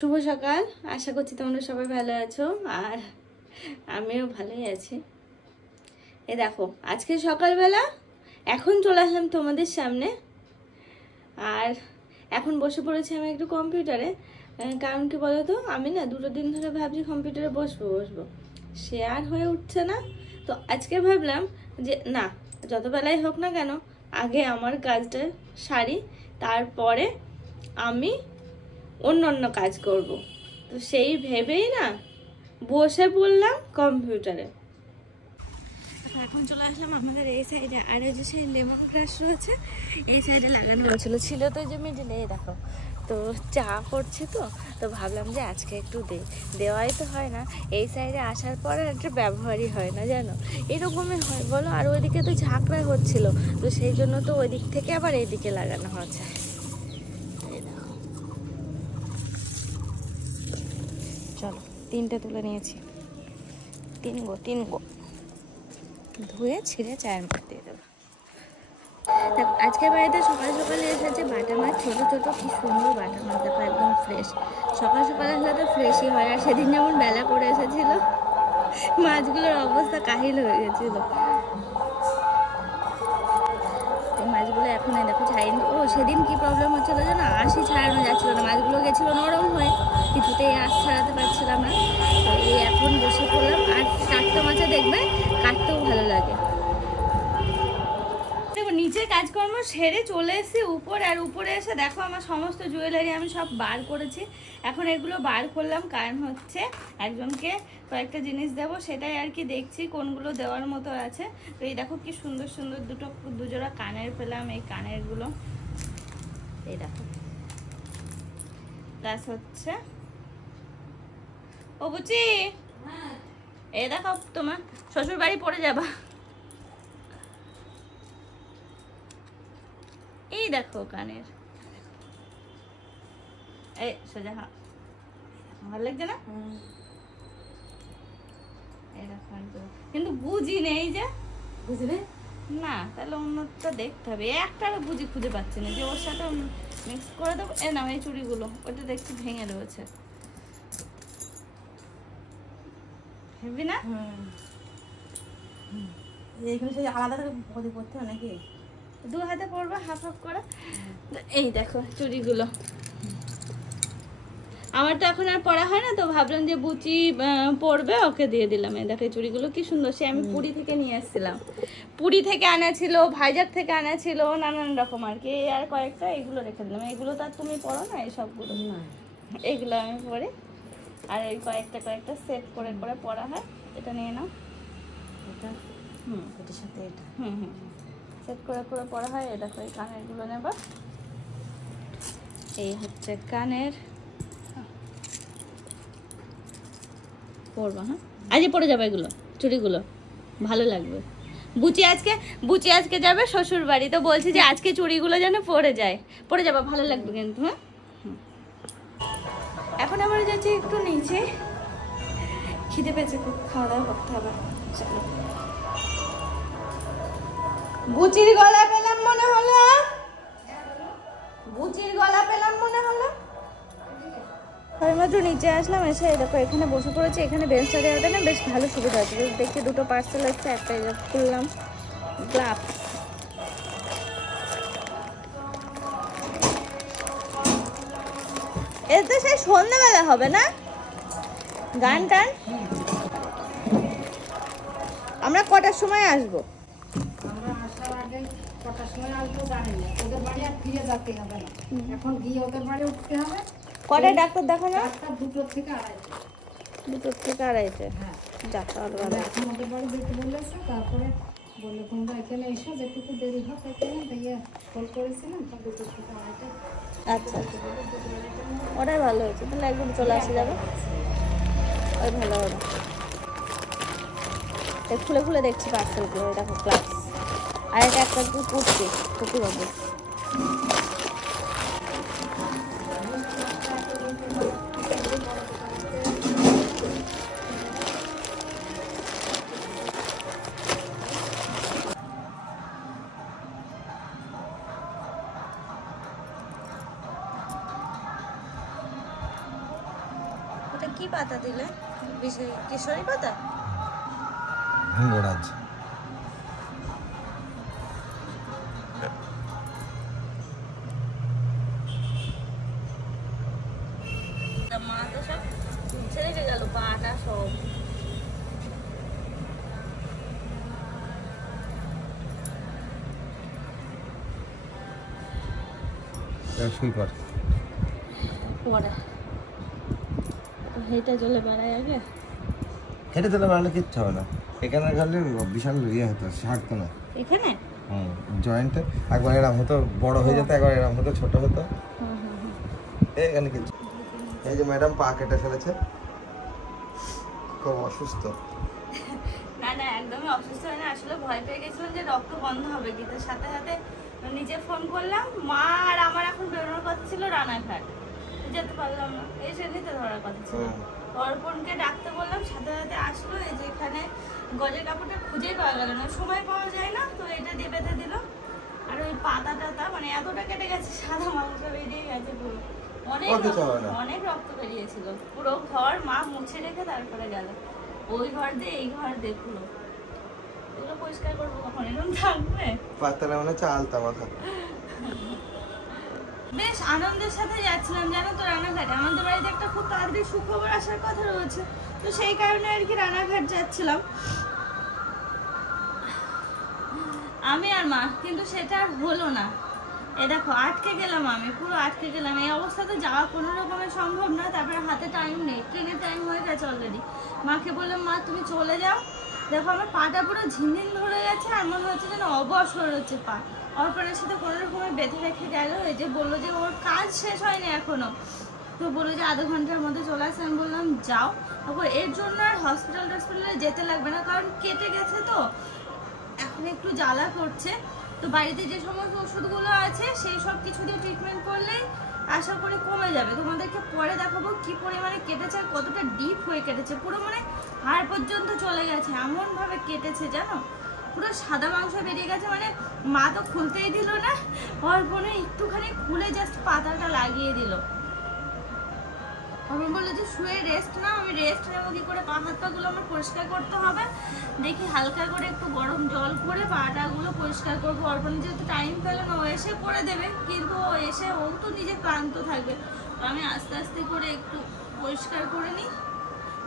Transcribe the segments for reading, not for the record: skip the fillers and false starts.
শুভ সকাল। আশা করছি তোমরা সবাই ভালো আছো আর আমিও ভালোই আছি। এ দেখো আজকে সকালবেলা এখন চলে আসলাম তোমাদের সামনে আর এখন বসে পড়েছি আমি একটু কম্পিউটারে। কারণ কি বলো তো, আমি না দুটো দিন ধরে ভাবছি কম্পিউটারে বসবো, সে আর হয়ে উঠছে না। তো আজকে ভাবলাম যে না, যত বেলাই হোক না কেন আগে আমার কাজটা সারি, তারপরে আমি অন্য কাজ করব। তো সেই ভেবেই না বসে পড়লাম কম্পিউটারে। এখন চলে আসলাম আমাদের এই সাইডে, আর ওই যে সেই লেমন গ্রাস রয়েছে এই সাইডে লাগানো ছিল তো যে মিডিলে, দেখো তো চা করছে। তো ভাবলাম যে আজকে একটু দেওয়াই তো হয় না, এই সাইডে আসার পর একটা ব্যবহারই হয় না, জানো এরকমই হয় বলো। আর ওইদিকে তো ঝাঁকড়া হচ্ছিল, তো সেই জন্য তো ওই দিক থেকে আবার এইদিকে লাগানো হচ্ছে। চলো তিনটে তুলে নিয়েছি, তিন গো ধুয়ে ছিঁড়ে চায়ের মধ্যে দিয়ে দেবো। আজকের বাড়িতে সকাল সকালে এসেছে বাটা মাছ, ছোটো ছোটো কি সুন্দর বাটা মাছ, দেখো একদম ফ্রেশ। সকাল সকাল আসলে তো ফ্রেশই হয়, আর সেদিন যেমন বেলা করে এসেছিলো মাছগুলোর অবস্থা কাহিল হয়ে গেছিলো। মাছগুলো এখন দেখো ছাড়িনি। ও সেদিন কি প্রবলেম হচ্ছিলো জানো, আঁশই ছাড়ানো যাচ্ছিলো না, মাছগুলো গেছিলো নরম হয়ে, কিছুতেই আঁশ ছাড়াতে পারছিলাম না। তো এই এখন বসে পড়লাম, আর টাটকা মাছে দেখবে কাটতেও ভালো লাগে। দেখো নিচের কাজকর্ম সেরে চলে এসেছি উপরে, আর উপরে এসে দেখো আমার সমস্ত জুয়েলারি আমি সব বার করেছি। এখন এগুলো বার করলাম কারণ হচ্ছে একজনকে কয়েকটা জিনিস দেবো, সেটাই আর কি দেখছি কোনগুলো দেওয়ার মতো আছে। তো এই দেখো কি সুন্দর সুন্দর দুজোড়া কানের পেলাম, এই কানেরগুলো এই দেখো। প্লাস হচ্ছে ও বুচি, এই দেখো তোমার শ্বশুর বাড়ি পড়ে যাবা, এই দেখো কানের, এই সোজা ভালো লাগছে না? এই দেখো কিন্তু বুঝি নেই যে, বুঝলে না তাহলে অন্যটা দেখতে হবে। একটা বুঝি খুঁজে পাচ্ছি না যে ওর সাথে মিক্স করে দেবো। এ না এই চুড়িগুলো ওটা দেখছি ভেঙে রয়েছে, হেবি না? এইখানে সেই আলাদা করে করতে হয় নাকি? দু হাতে পরবে হাফ হাফ করে। এই দেখো চুড়িগুলো আমার তো এখন আর পড়া হয় না, তো ভাবলাম যে বুচি পড়বে, ওকে দিয়ে দিলাম। এই দেখো চুড়িগুলো কি সুন্দর, সে আমি পুরী থেকে নিয়ে এসেছিলাম, পুরী থেকে আনা ছিল, ভাইজাগ থেকে আনা ছিল, নানান রকম আর কি। আর কয়েকটা এগুলো রেখে দিলাম, এগুলো তো আর তুমি পড়ো না, এই সবগুলো এইগুলো আমি পড়ি। আর এই কয়েকটা সেট করে করে পড়া হয়। এটা নিয়ে নাও, এটা এটার সাথে এটা সেট করে করে পড়া হয়। এটা এই কানেরগুলো নেবা, এই হচ্ছে কানের পরবা। হ্যাঁ আজ পরে যাবে এগুলো চুড়িগুলো, ভালো লাগবে। বুচি আজকে যাবে শ্বশুর বাড়ি, তো বলছি যে আজকে চুড়িগুলো যেন পরে যাবা, ভালো লাগবে কিন্তু। হ্যাঁ এখন আবার যাচ্ছি একটু নিচে, খিদে পেয়েছে খুব, খাওয়া দাওয়া করতে হবে। চলো বুচির গলা পেলাম মনে হলো, বুচির গলা পেলাম মনে হলো। আমি মাত্র নিচে আসলাম, এসে দেখো এখানে বসে পড়েছি। এখানে বেঞ্চটা দেওয়াটা না বেশ ভালো সুবিধা হচ্ছে। দেখছি দুটো পার্সেল আসছে, একটা খুললাম গ্লাভস। এতে সেই সন্ধ্যাবেলা হবে না গান টান? আমরা কটার সময় আসবো? আমরা আসার আগে কটার সময় আসবো জানি না, ওদের বাড়ি আর ফিরে যেতে হবে না, এখন গিয়ে ওদের বাড়ি উঠতে হবে। কটায় ডাক্তার দেখানো? 2টো থেকে 2:30। 2টো থেকে 2:30? হ্যাঁ ডাক্তার এখন ওদের বাড়ি যেতে বলেছে, তারপরে বললো তোমরা এখানে এসো, যেটুকু দেরি হোক এখানে দিয়ে ফোন করেছিলাম, 2টো থেকে 2:30। আচ্ছা ওটাই ভালো হয়েছে, তাহলে একদম চলে আসে যাবে, ওই ভালো হবে। খুলে খুলে দেখছি পার্সেলগুলো, দেখো ক্লাস, আর এটা একটা কুর্তি বাবু। এটা কি পাতা দিলে? কেশরী পাতা? ভৃঙ্গরাজ। মা তো সব ছেড়ে গেল পাটা সব। শুই পর পরে হেঁটে চলে বেড়ায় আগে। হেঁটে চলে বেড়ালে কিচ্ছু হবে না, এখানে গেলে বিশাল ইয়ে হতো, ছাড়তো না এখানে। জয়েন্টে একবার এরম হতো, বড় হয়ে যেত, একবার এরম হতো, ছোট হতো। এখানে কিছু। এই যে ম্যাডাম পা কেটে ফেলেছে, খুব অসুস্থ। না না, একদমই অসুস্থ হয় না, আসলে ভয় পেয়ে গেছিলাম যে রক্ত বন্ধ হবে কি, তার সাথে সাথে নিজে ফোন করলাম। মা আর আমার এখন বেরোনোর কথা ছিল রানাঘাট, যেতে পারলাম না, এই সেদিনই ধরার কথা ছিল। অর্পণকে ডাকতে বললাম, সাথে সাথে আসলো। এই যে এখানে গজের কাপড়টা খুঁজেই পাওয়া গেল না, সময় পাওয়া যায় না, তো এটা দিয়ে বেঁধে দিল। আর ওই পাতা টাতা মানে এতটা কেটে গেছে, সাদা মাংস বেরিয়ে গেছে পুরো, অনেক রক্ত বেরিয়েছিল পুরো। ঘর মা মুছে রেখে তারপরে গেল, ওই ঘর দিয়ে এই ঘর দিয়ে পুরো। এগুলো পরিষ্কার করবো কখন, এরকম থাকবে? পাতাটা মনে হচ্ছে আলতা মাথা। বেশ আনন্দের সাথে যাচ্ছিলাম জানো তো রানাঘাটে। আমাদের বাড়িতে একটা খুব তাড়াতাড়ি সুখবর আসার কথা রয়েছে, তো সেই কারণে আর কি রানাঘাট যাচ্ছিলাম আমি আর মা, কিন্তু সেটা আর হলো না। এ দেখো আটকে গেলাম, আমি পুরো আটকে গেলাম। এই অবস্থাতে যাওয়া কোনো রকমের সম্ভব না, তারপরে হাতে টাইম নেই, ট্রেনের টাইম হয়ে গেছে অলরেডি। মাকে বললাম মা তুমি চলে যাও। দেখো আমার পাটা পুরো ঝিনঝিন ধরে গেছে, আর মনে হচ্ছে যেন অবসর হচ্ছে পা। অর্পণের সাথে কোনো রকমের বেঁধে রেখে গেল। এই যে বললো যে ওর কাজ শেষ হয়নি এখনো, তো বললো যে আধা ঘন্টার মধ্যে চলে আসে। আমি বললাম যাও। তারপর এর জন্য আর হসপিটালে যেতে লাগবে না, কারণ কেটে গেছে তো এখন একটু জ্বালা করছে। তো বাড়িতে যে সমস্ত ওষুধগুলো আছে সেই সব কিছু দিয়ে ট্রিটমেন্ট করলেই আশা করি কমে যাবে। তোমাদেরকে পরে দেখাবো কি পরিমাণে কেটেছে আর কতটা ডিপ হয়ে কেটেছে, পুরো মানে হাড় পর্যন্ত চলে গেছে, এমন ভাবে কেটেছে জানো, পুরো সাদা মাংস বেরিয়ে গেছে। মানে মা তো খুলতেই দিল না, অর্পণে একটুখানি খুলে জাস্ট পাতাটা লাগিয়ে দিল। অর্পণ বললো যে শুয়ে রেস্ট নাও। আমি রেস্ট নেবো কি করে, পা হাত পাগুলো আমার পরিষ্কার করতে হবে। দেখি হালকা করে একটু গরম জল করে পাটাগুলো পরিষ্কার করবো। অর্পণ যেহেতু টাইম পেলো না, ও এসে করে দেবে, কিন্তু ও এসে ও তো নিজে ক্লান্ত থাকবে, তো আমি আস্তে আস্তে করে একটু পরিষ্কার করে নিই,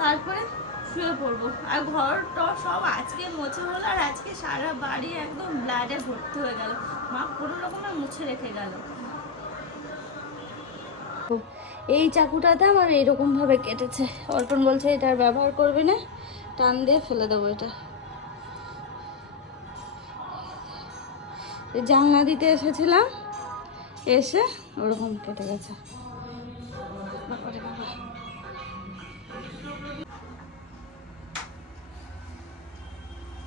তারপরে শুয়ে পড়বো। আর ঘরটা সব আজকে মোছা হলো, আর আজকে সারা বাড়ি একদম ব্লাডে ভর্তি হয়ে গেল, মা কোনো রকমে মুছে রেখে গেল। এই চাকুটাতে আমার এইরকম ভাবে কেটেছে। অর্পণ বলছে এটা আর ব্যবহার করবে না, টান দিয়ে ফেলে দেবো এটা। জানলা দিতে এসেছিলাম, এসে ওরকম কেটে গেছে।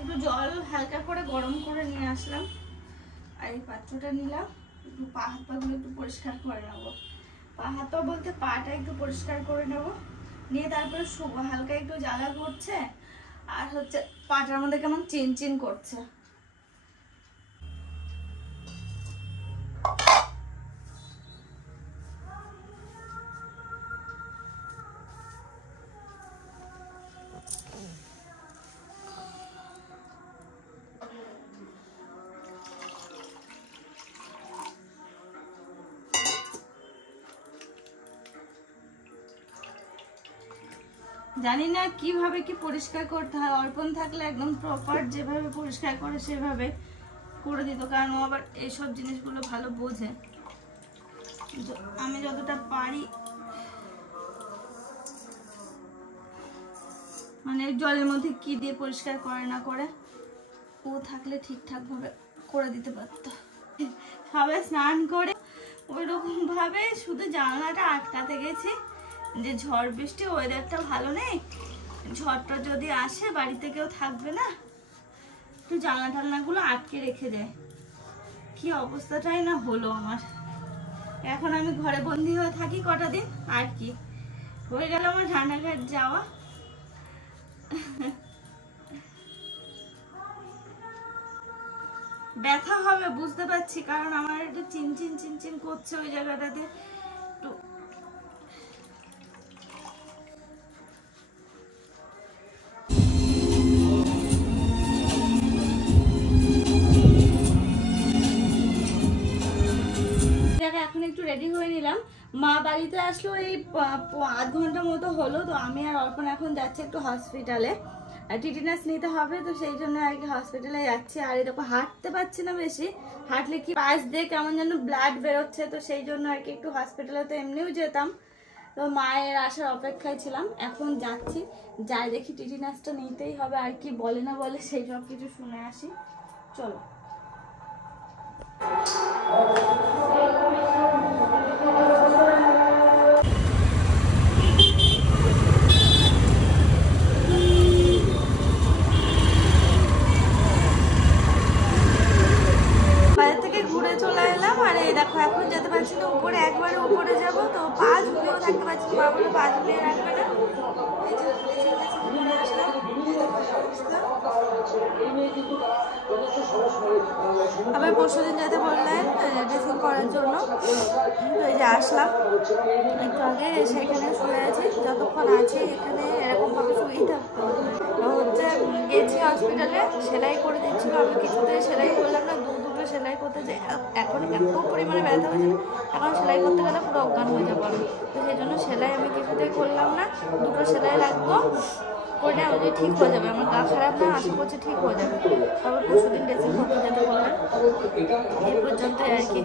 একটু জল হালকা করে গরম করে নিয়ে আসলাম, আর এই পাত্রটা নিলাম, একটু পা হাত পাগুলো একটু পরিষ্কার করে নেবো। পা হাত পা বলতে পাটা একটু পরিষ্কার করে নেবো, নিয়ে তারপরে হালকা একটু জ্বালা করছে, আর হচ্ছে পাটার মধ্যে কেমন চিনচিন করছে। জানি না কিভাবে কি পরিষ্কার করতে হয়, অর্পণ থাকলে একদম প্রপার যেভাবে পরিষ্কার করে সেভাবে করে দিত, কারণ ও আবার এইসব জিনিসগুলো ভালো বোঝে। আমি যতটা পারি মানে জলের মধ্যে কি দিয়ে পরিষ্কার করে না করে, ও থাকলে ঠিকঠাক ভাবে করে দিতে পারতো। সবাই স্নান করে ওই রকম ভাবে শুধু জানলাটা আটকাতে গেছি, যে ঝড় বৃষ্টি ওয়েদারটা ভালো নেই, ঝড়টা যদি আসে বাড়িতে কেউ থাকবে না, একটু জানলা টালনাগুলো আটকে রেখে দেয়। কি অবস্থাটাই না হলো আমার। এখন আমি ঘরে বন্দি হয়ে থাকি কটা দিন, আর কি হয়ে গেল আমার রানাঘাট যাওয়া। ব্যথা হবে বুঝতে পারছি, কারণ আমার একটু চিনচিন চিনচিন করছে ওই জায়গাটাতে। একটু নিলাম। মা বাড়িতে আসলো এই আধ ঘন্টা মতো হলো। তো আমি আর অর্পণ এখন যাচ্ছি একটু হসপিটালে, টিটেনাস নিতে হবে, তো সেই জন্য আর কি হসপিটালে যাচ্ছি। আর এই দেখো হাঁটতে পারছি না বেশি, হাঁটলে কি পাশ দিয়ে কেমন যেন ব্লাড বেরোচ্ছে, তো সেই জন্য আর কি একটু হসপিটালে তো এমনিও যেতাম, তো মায়ের আসার অপেক্ষায় ছিলাম। এখন যাচ্ছি, যাই দেখি টিটেনাসটা নিতেই হবে, আর কি বলে না বলে সেই সব কিছু শুনে আসি। চলো। বাইরে থেকে ঘুরে চলে এলাম। আর এই দেখো এখন যেতে পারছি না উপরে, একবারে উপরে যাব, তো পা ঝুলিয়েও থাকতে পারছি না, মা বলে পা ঝুলিয়ে রাখবে না। এই যে নিচের কাছে ঘুরে আসলাম, আবার পরশুদিন যেতে বললেন ড্রেসিং করার জন্য, তো এই যে আসলাম একটু আগে, সেখানে শুয়ে আছি, যতক্ষণ আছে এখানে এরকমভাবে শুয়েই থাকতে হবে। হচ্ছে গেছি হসপিটালে, সেলাই করে দিচ্ছিল, আমি কিছুতে সেলাই করলাম না, দুটো সেলাই করতে যে এখন এত পরিমাণে ব্যথা হয়েছে, এখন সেলাই করতে গেলে পুরো অজ্ঞান হয়ে যাবো আমি, তো সেই জন্য সেলাই আমি কিছুতেই করলাম না, দুটো সেলাই রাখবো, করলে আমাদের ঠিক হয়ে যাবে, আমার গা খারাপ না, আশা করছি ঠিক হয়ে যাবে। তবে পরশুদিন ড্রেসিং করতে যেতে বললেন। এই পর্যন্তই আর কি।